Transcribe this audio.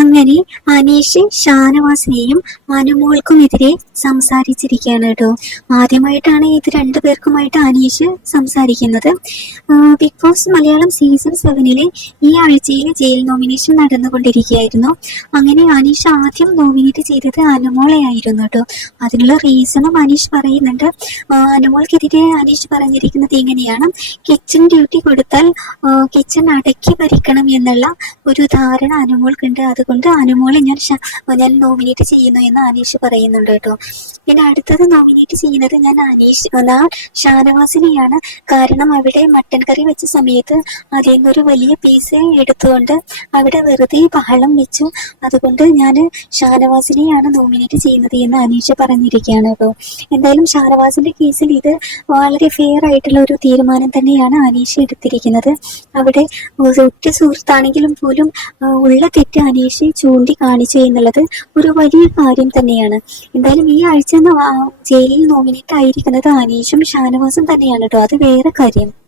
അങ്ങനെ അനീഷ് ഷാനവാസിനെയും അനുമോൾക്കുമെതിരെ സംസാരിച്ചിരിക്കുകയാണ് കേട്ടോ. ആദ്യമായിട്ടാണ് ഇത് രണ്ടു പേർക്കുമായിട്ട് അനീഷ് സംസാരിക്കുന്നത്. ബിഗ് ബോസ് മലയാളം സീസൺ സെവനിലെ ഈ ആഴ്ചയിൽ ജയിൽ നോമിനേഷൻ നടന്നുകൊണ്ടിരിക്കുകയായിരുന്നു. അങ്ങനെ അനീഷ് ആദ്യം നോമിനേറ്റ് ചെയ്തത് അനുമോളെയായിരുന്നു കേട്ടോ. അതിനുള്ള റീസണും അനീഷ് പറയുന്നുണ്ട്. അനുമോൾക്കെതിരെ അനീഷ് പറഞ്ഞിരിക്കുന്നത് ഇങ്ങനെയാണ്. കിച്ചൺ ഡ്യൂട്ടി കൊടുത്താൽ കിച്ചൺ അടക്കി ഭരിക്കണം എന്നുള്ള ഒരു ധാരണ അനുമോൾക്കുണ്ട്. അതുകൊണ്ട് അനുമോളെ ഞാൻ ഞാൻ നോമിനേറ്റ് ചെയ്യുന്നു എന്ന് അനീഷ് പറയുന്നുണ്ട് കേട്ടോ. പിന്നെ അടുത്തത് നോമിനേറ്റ് ചെയ്യുന്നത് ഞാൻ അനീഷ് ഞാൻ ഷാനവാസിനെയാണ്. കാരണം അവിടെ മട്ടൻ കറി വെച്ച സമയത്ത് അതിൽ നിന്നൊരു വലിയ പീസ് എടുത്തുകൊണ്ട് അവിടെ വെറുതെ ബഹളം വെച്ചു. അതുകൊണ്ട് ഞാൻ ഷാനവാസിനെയാണ് നോമിനേറ്റ് ചെയ്യുന്നത് എന്ന് അനീഷ് പറഞ്ഞിരിക്കുകയാണ് കേട്ടോ. എന്തായാലും ഷാനവാസിന്റെ കേസിൽ ഇത് വളരെ ഫെയർ ആയിട്ടുള്ള ഒരു തീരുമാനം തന്നെയാണ് അനീഷ് എടുത്തിരിക്കുന്നത്. അവിടെ ഒറ്റ സുഹൃത്താണെങ്കിലും പോലും ഉള്ള തെറ്റ് അനീഷ് ചൂണ്ടി കാണിച്ചു എന്നുള്ളത് ഒരു വലിയ കാര്യം തന്നെയാണ്. എന്തായാലും ഈ ആഴ്ച ജയിലിൽ നോമിനേറ്റ് ആയിരിക്കുന്നത് അനീഷും ഷാനവാസും തന്നെയാണ് കേട്ടോ അത് വേറെ കാര്യം.